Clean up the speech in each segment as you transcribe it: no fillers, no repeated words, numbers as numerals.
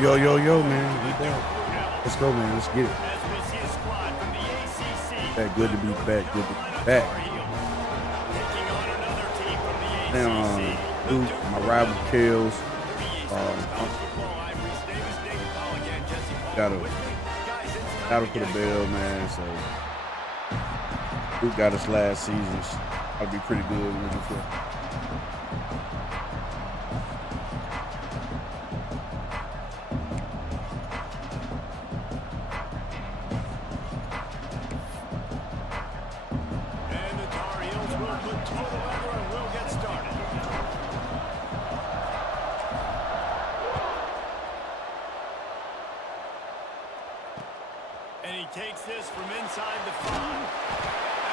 Yo, yo, yo, man. We back. Let's go, man. Let's get it. Back. Good to be back. Good to be back. Now, Duke, my rival kills. Gotta put a bell, man. So Duke got us last season. I'll be pretty good looking for. And he takes this from inside the 5.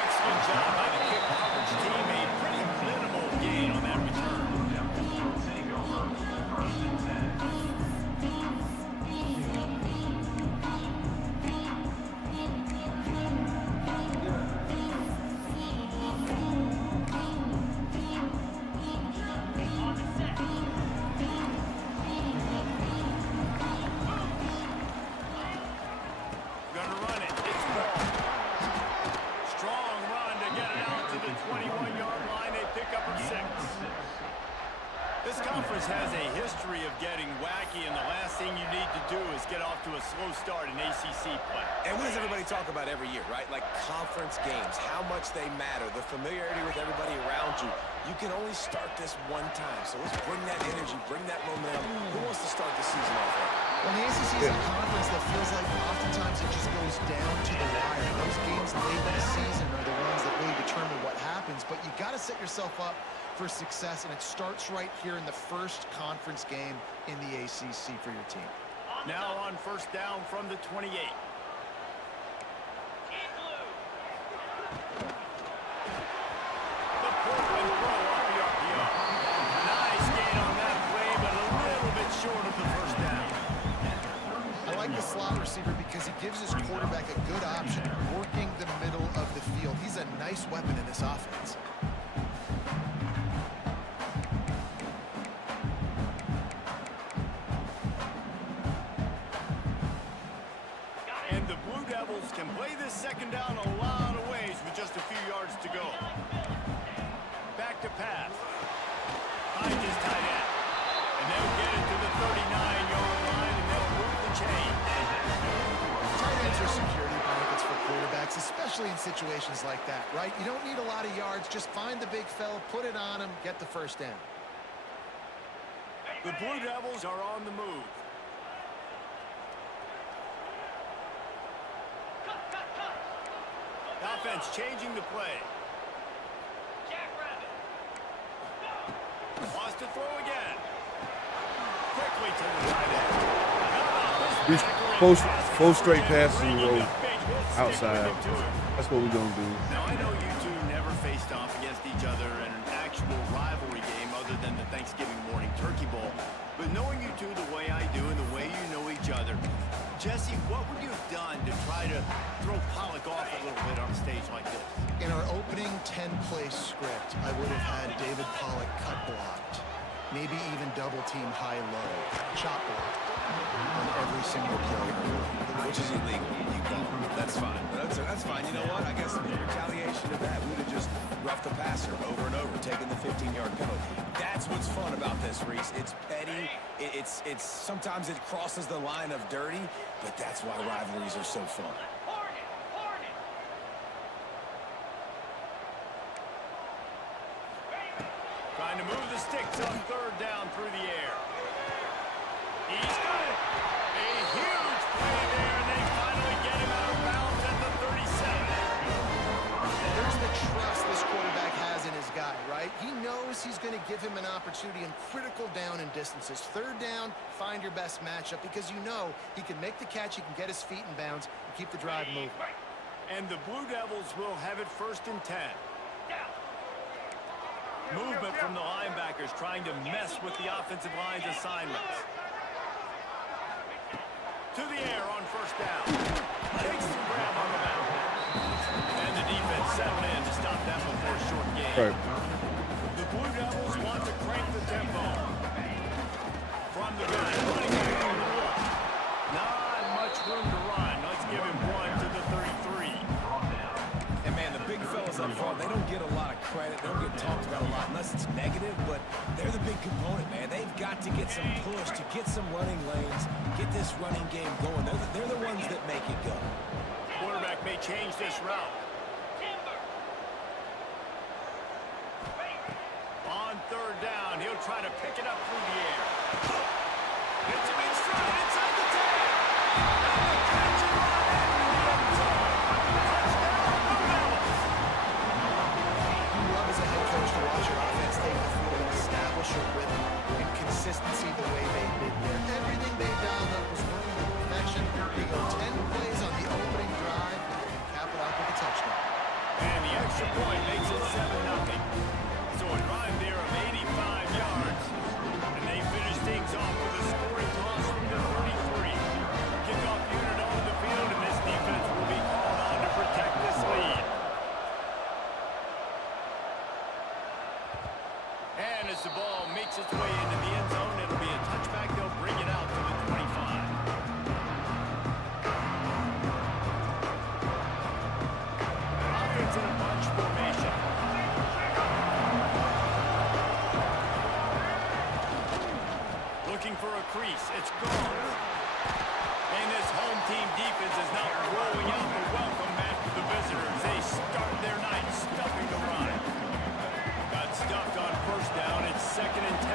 Excellent job by the kick coverage team. A pretty minimal gain on that return. This conference has a history of getting wacky, and the last thing you need to do is get off to a slow start in ACC play. And what does everybody talk about every year, right? Like conference games, how much they matter, the familiarity with everybody around you. You can only start this one time, so let's bring that energy, bring that momentum. Who wants to start the season off right? Well, the ACC is a conference that feels like oftentimes it just goes down to the wire. Those games late in the season are the ones that really determine what happens, but you got to set yourself up for success, and it starts right here in the first conference game in the ACC for your team. Now on first down from the 28. The Portland throw off the RPO. Nice gain on that play, but a little bit short of the first down. I like the slot receiver because he gives his quarterback a good option working the middle of the field. He's a nice weapon in this offense. And the Blue Devils can play this second down a lot of ways with just a few yards to go. Back to pass. Finds his tight end. And they'll get it to the 39-yard line, and they'll move the chain. Tight ends are security blankets for quarterbacks, especially in situations like that, right? You don't need a lot of yards. Just find the big fella, put it on him, get the first down. The Blue Devils are on the move. Offense changing the play. Wants to throw again. Quickly to the tight end. These four straight passes in a row outside. That's what we're going to do. Now, I know you two never faced off against each other in an actual rivalry game other than the Thanksgiving morning turkey bowl. But knowing you two the way I do and the way you know each other, Jesse, what would you have done to try to throw Pollock off a little bit on a stage like this? In our opening 10-play script, I would have had David Pollock cut blocked, maybe even double team high-low, chop blocked on every single play. Which is illegal. You don't. That's fine. That's fine. You know what? I guess in retaliation to that, we would have just roughed the passer over and over, taking the 15-yard penalty. That's what's fun about this, Reese. It's petty. It's sometimes it crosses the line of dirty, but that's why rivalries are so fun. Trying to move the sticks on third down through the air. He's got it. A huge play there, and they finally get him out of bounds at the 37. There's the trust this quarterback has in his guy, right? He knows he's going to give him an opportunity in critical down and distances. Third down, find your best matchup because you know he can make the catch, he can get his feet in bounds, and keep the drive moving. And the Blue Devils will have it first and 10. Movement from the linebackers trying to mess with the offensive line's assignments. To the air on first down. Takes the grab on the back. And the defense settled in to stop that one for a short gain. Right. The Blue Devils want to crank the tempo. From the gun, running back on the look. room to run. Let's give him one to the 33. And man, the big fellas up front, they don't get a lot of credit. They don't get talked about a lot unless it's negative, but they're the big component, man. They've got to get some push, to get some running lanes, get this running game going. They're the ones that make it go. Quarterback may change this route. On third down, he'll try to pick it up through the air. It's a big stride inside the 10. And the catch and run into the end zone. Touchdown, Blue Devils. You love as a head coach to watch your offense take the field and establish a rhythm and consistency the way they did there. Everything they dialed up was working to perfection. They go 10 plays on the opening drive and cap it off with a touchdown. And the extra point makes it 7-0. So a drive there of 85 yards. And they finish things off with a scoring toss from the 33. Kickoff unit on the field, and this defense will be called on to protect this lead. And as the ball makes its way into the end zone, it'll be a touchback. They'll bring it out to the 25. Offense in a bunch formation. Looking for a crease. It's gone. And this home team defense is now rolling out the welcome mat to the visitors. They start their night stuffing the run. Got stuffed on first down. It's 2nd and 10.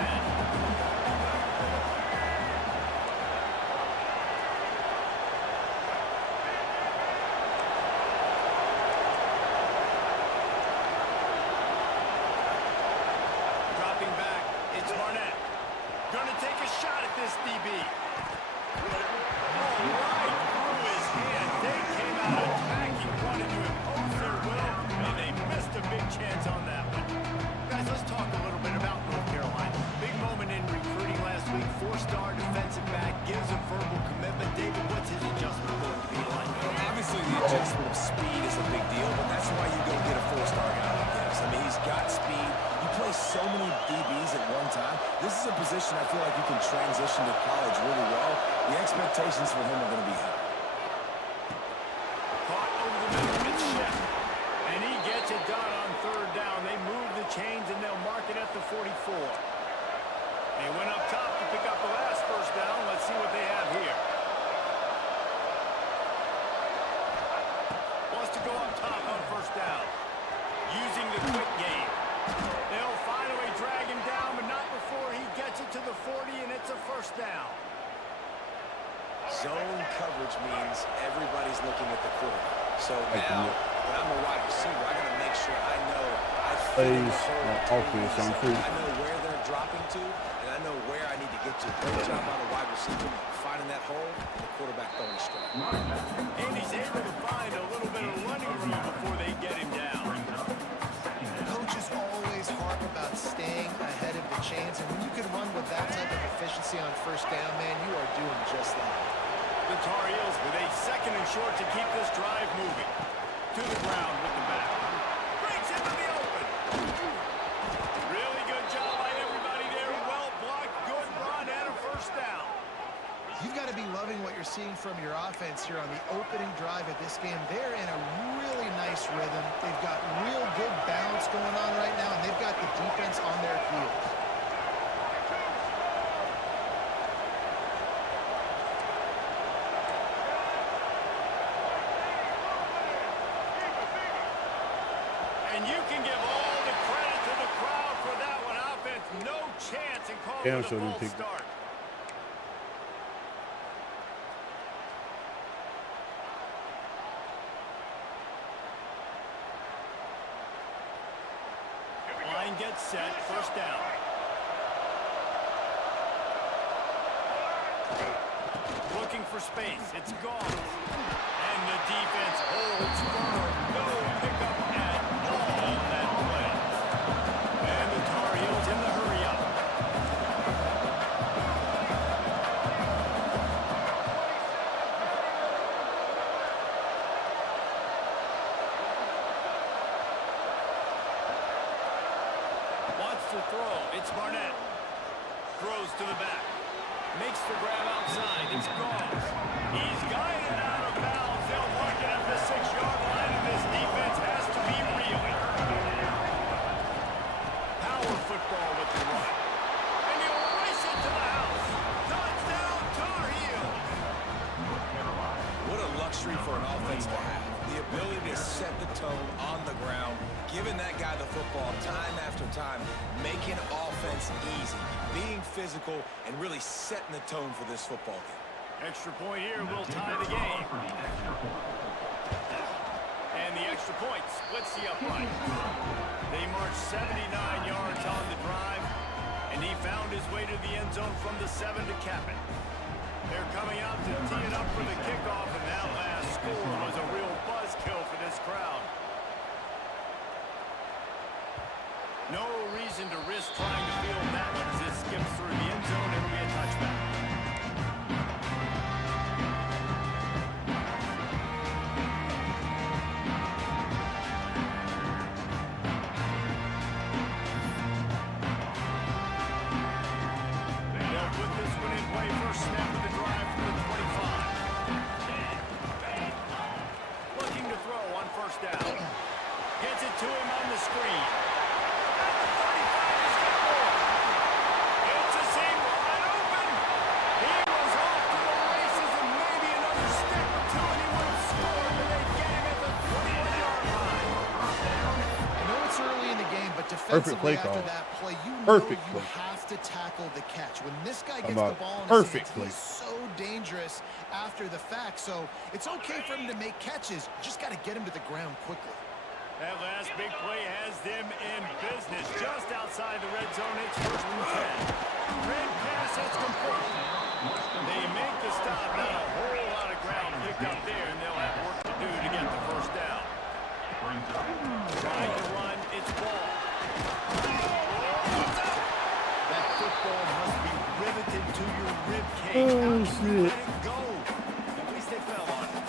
Dropping back. It's Barnett. Gonna take a shot at this DB. Oh, right through his hand. They came out attacking, wanted to impose their will, and they missed a big chance on that one. Guys, let's talk a little bit about North Carolina. Big moment in recruiting last week. 4-star defensive back gives a verbal commitment. David, what's his adjustment going to be like? Obviously, the adjustment of speed is a big deal, but that's why you go get a 4-star guy like this. I mean, he's got speed. He plays so many DBs at one time. This is a position I feel like you can transition to college really well. The expectations for him are going to be high. Caught over the middle. It's Shep. And he gets it done on third down. They move the chains, and they'll mark it at the 44. They went up top to pick up the last first down. Let's see what they have here. Wants to go up top on first down. Using the quick game. They'll finally drag him down, but not before he gets it to the 40, and it's a first down. Zone coverage means everybody's looking at the quarterback. So now, when I'm a wide receiver, I got to make sure I know Plays offense on free. I know where they're dropping to, and I know where I need to get to. Great job by the wide receiver finding that hole, and the quarterback throwing a strike. And he's able to find a little bit of running room before they get him down. Coaches always harp about staying ahead of the chains, and when you can run with that type of efficiency on first down, man, you are doing just that. The Tar Heels with a 2nd and short to keep this drive moving. To the ground with the back. Breaks into the open. Really good job by everybody there. Well blocked, good run, and a first down. You've got to be loving what you're seeing from your offense here on the opening drive of this game. They're in a really nice rhythm. They've got real good balance going on right now, and they've got the defense on their heels. And you can give all the credit to the crowd for that one. Offense, no chance in calling for the false start. Line gets set, first down. Looking for space, it's gone. And the defense holds firm. No pickup at all on that play. And the Tar Heels in the hurry up. Wants to throw. It's Barnett. Throws to the back. Makes the grab outside. It's gone. He's guided out of bounds. They'll mark it at the 6-yard line, and this defense has to be reeling. Power football with the run. And he'll race it to the house. Touchdown, Tar Heels. What a luxury for an offense to have. The ability to set the tone on the ground, giving that guy the football time after time, making offense easy, being physical, and really setting the tone for this football game. Extra point here will tie the game. And the extra point splits the upright. They marched 79 yards on the drive, and he found his way to the end zone from the 7 to cap it. They're coming out to tee it up for the kickoff, and that last score was a real buzzkill for this crowd. No reason to risk trying to field that one as it skips through the end zone. It'll be a touchback. They'll put this one in play. First snap of the drive from the 25. Looking to throw on first down. Gets it to him on the screen. At the 35, he's got more. It's a seam wide open. He was off to the races, and maybe another step or two, and he would have scored, but they get him at the 21-yard line. I know it's early in the game, but Perfect play defensively after call. that play, you Perfect know you play. have to tackle the catch. When this guy gets about the ball in perfect his hands, play. he's so dangerous after the fact. So it's okay for him to make catches. You just got to get him to the ground quickly. That last big play has them in business. Just outside the red zone, it's first and 10. Red pass, it's complete. They make the stop. Not a whole lot of ground picked up there, and they'll have work to do to get the first down. Trying to run, it's Ball. That football must be riveted to your rib cage. How can you let it go? At least they fell on it.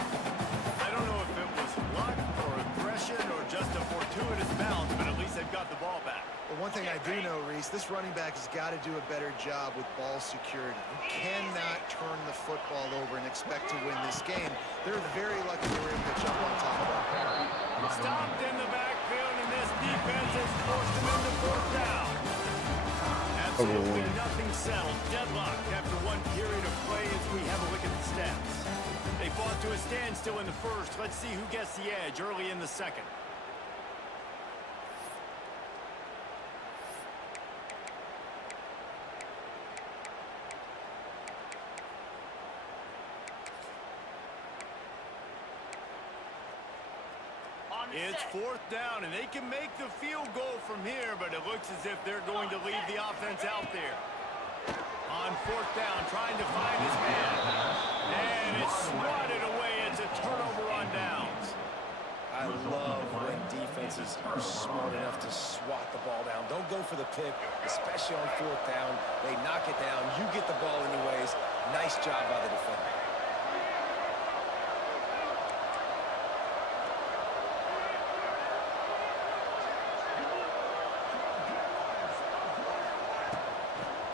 I don't know if it was luck or aggression or just a fortuitous bounce, but at least they've got the ball back. Well, one thing I do know, Reese, this running back has got to do a better job with ball security. You cannot turn the football over and expect to win this game. They're very lucky they were able to jump on top of that. Stopped in the backfield, and this defense has forced him into fourth down. Absolutely nothing settled. Deadlocked after one period of play as we have a look at the stats. They fought to a standstill in the first. Let's see who gets the edge early in the second. It's fourth down, and they can make the field goal from here, but it looks as if they're going to leave the offense out there. On fourth down, trying to find his man. And it's swatted away. It's a turnover on downs. I love when defenses are smart enough to swat the ball down. Don't go for the pick, especially on fourth down. They knock it down. You get the ball anyways. Nice job by the defender.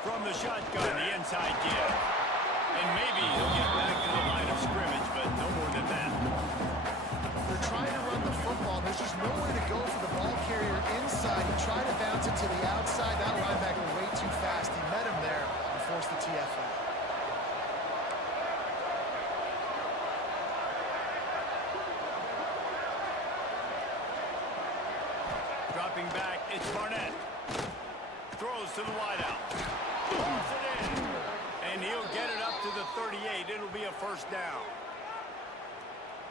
From the shotgun, the inside give. And maybe he'll get back to the line of scrimmage, but no more than that. They're trying to run the football. There's just nowhere to go for the ball carrier inside. He tried to bounce it to the outside. That linebacker way too fast. He met him there and forced the TFL. Dropping back, it's Barnett. Throws to the wideout. Pulls it in. And he'll get it up to the 38. It'll be a first down.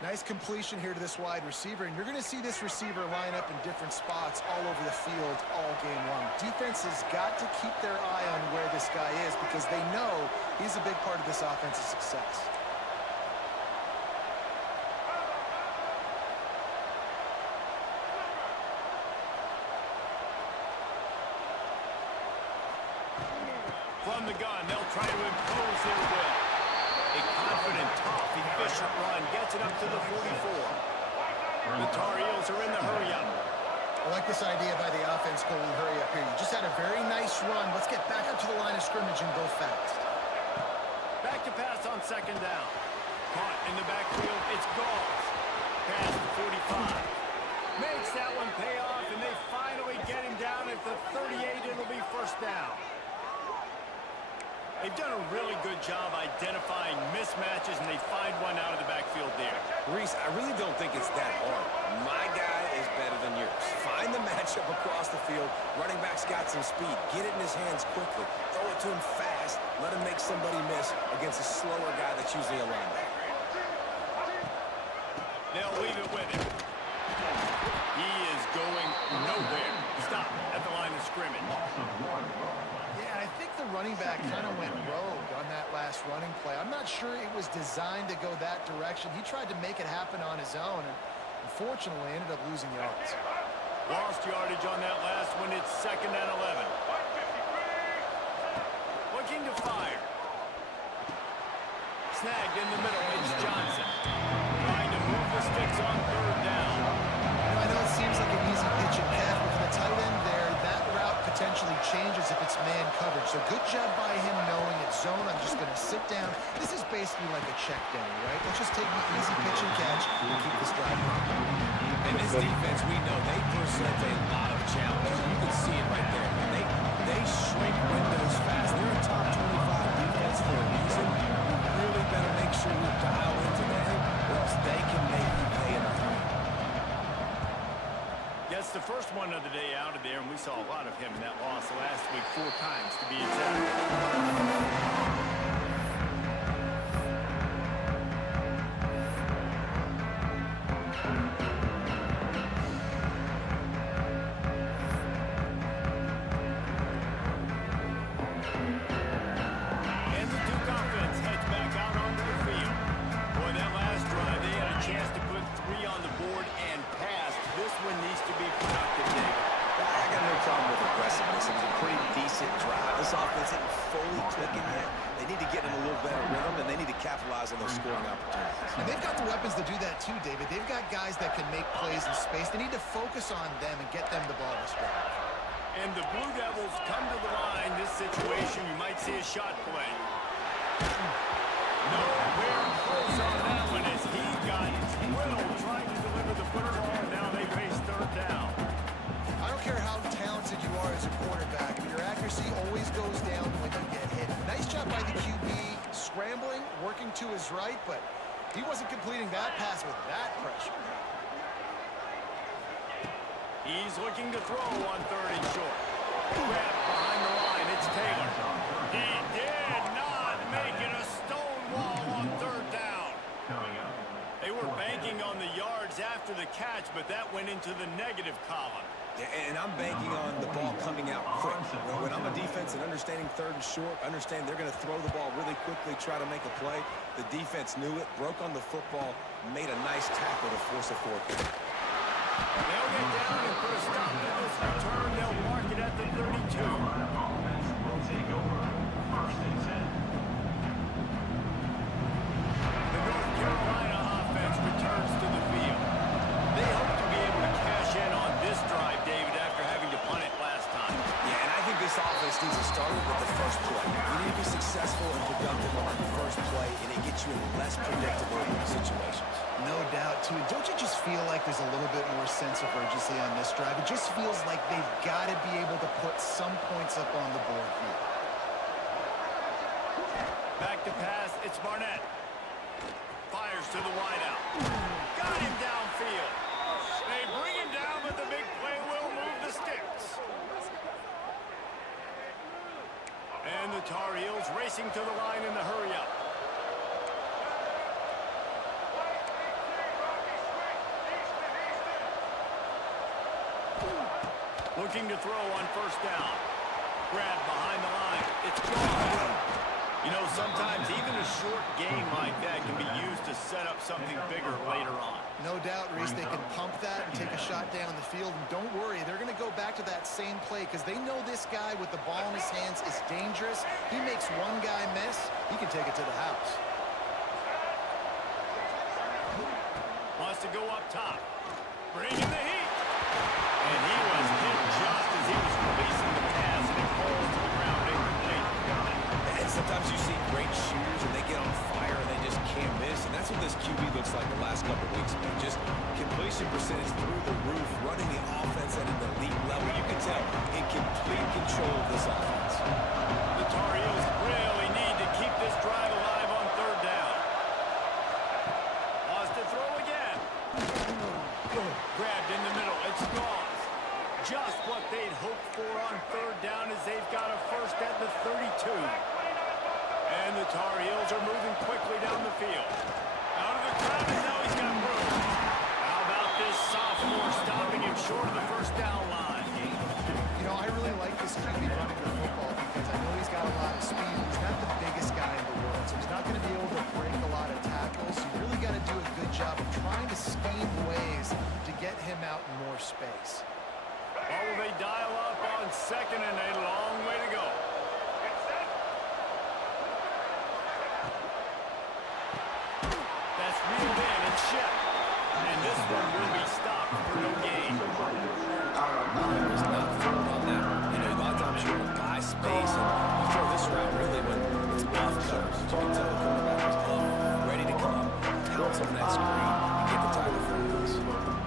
Nice completion here to this wide receiver, and you're going to see this receiver line up in different spots all over the field all game long. Defense has got to keep their eye on where this guy is because they know he's a big part of this offense's success. From the gun, they'll try to impose their will. A confident, tough, efficient run gets it up to the 44. The Tar Heels are in the hurry-up. I like this idea by the offense going hurry up here. You just had a very nice run. Let's get back up to the line of scrimmage and go fast. Back to pass on second down. Caught in the backfield. It's Gauls. Pass to 45. Makes that one pay off, and they finally get him down at the 38. It'll be first down. They've done a really good job identifying mismatches, and they find one out of the backfield there. Reese, I really don't think it's that hard. My guy is better than yours. Find the matchup across the field. Running back's got some speed. Get it in his hands quickly. Throw it to him fast. Let him make somebody miss against a slower guy that's usually a linebacker. They'll leave it with him. He is going nowhere. Stop at the line of scrimmage. Yeah, I think the running back kind of went rogue on that last running play. I'm not sure it was designed to go that direction. He tried to make it happen on his own, and unfortunately ended up losing yards. Lost yardage on that last one. It's second and 11. Looking to fire. Snagged in the middle. It's Johnson. Trying to move the sticks on third down. I know it seems like an easy pitch and catch, but for the tight end there, that route potentially changes if it's man coverage. So good job by him knowing it's zone. I'm just going to sit down. This is basically like a check down, right? Let's just take the easy pitch and catch and keep this drive going. And this defense, we know, they present a lot of challenges. You can see it right there. They shrink windows fast. They're a top 25 defense for a reason. You really better make sure you dial into them, or else they can make you pay in a hurry. That's the first one of the day out of there, and we saw a lot of him in that loss last week, 4 times to be exact. On those scoring opportunities. And they've got the weapons to do that too, David. They've got guys that can make plays in space. They need to focus on them and get them the ball this drive. And the Blue Devils come to the line. This situation, you might see a shot play. Nowhere close on that one as he got thrilled trying to deliver the football, and now they face third down. I don't care how talented you are as a quarterback, but your accuracy always goes down when you get hit. Nice job by the QB. Scrambling, working to his right, but he wasn't completing that pass with that pressure. He's looking to throw on third and short. Grab behind the line. It's Taylor. He did not make it a stone wall on third down. They were banking on the yards after the catch, but that went into the negative column. And I'm banking on the ball coming out quick. When I'm a defense and understanding third and short, understand they're going to throw the ball really quickly, try to make a play. The defense knew it, broke on the football, made a nice tackle to force a fourth down. They'll get down and put a stop to this return. They'll mark it at the 32. The North Carolina offense returns to the field. They hope to be able to cash in on this drive, David, after having to punt it last time. Yeah, and I think this offense needs to start with the first play. You need to be successful and productive on the first play, and it gets you in less predictable situations. No doubt, too. Don't you just feel like there's a little bit more sense of urgency on this drive? It just feels like they've got to be able to put some points up on the board here. Back to pass. It's Barnett. Fires to the wideout. Got him downfield. They bring him down, but the big play will move the sticks. And the Tar Heels racing to the line in the hurry-up. Looking to throw on first down. Grab behind the line. It's gone. You know, sometimes even a short game like that can be used to set up something bigger later on. No doubt, Reese, they can pump that and take a shot down the field. And don't worry, they're going to go back to that same play because they know this guy with the ball in his hands is dangerous. He makes one guy miss, he can take it to the house. Wants to go up top. Bring in the heat. And he was hit just as he was releasing the pass, and it falls to the ground incomplete. It's sometimes you see great shooters and they get on fire and they just can't miss, and that's what this QB looks like the last couple weeks, man. Just completion percentage through the roof, running the offense at an elite level. You can tell in complete control of this offense. The Tar Heels really need to keep this drive alive on third down. Wants to throw again. Grabbed in the middle. It's gone. Just what they'd hoped for on third down as they've got a first at the 32. And the Tar Heels are moving quickly down the field. Out of the crowd, and now he's got room. How about this sophomore stopping him short of the first down line? You know, I really like this QB running the football because I know he's got a lot of speed. He's not the biggest guy in the world, so he's not going to be able to break a lot of tackles. You really got to do a good job of trying to scheme ways to get him out in more space. Or will they dial up on second and a long way to go? That's reeled in and shipped. And this one will be stopped for no gain. There's not fooled on that one. You know, a lot of times you're in buy space and you throw this route really when it's off coverage. You can tell the quarterback is up, ready to come up, pounce on that screen, and get the title for this.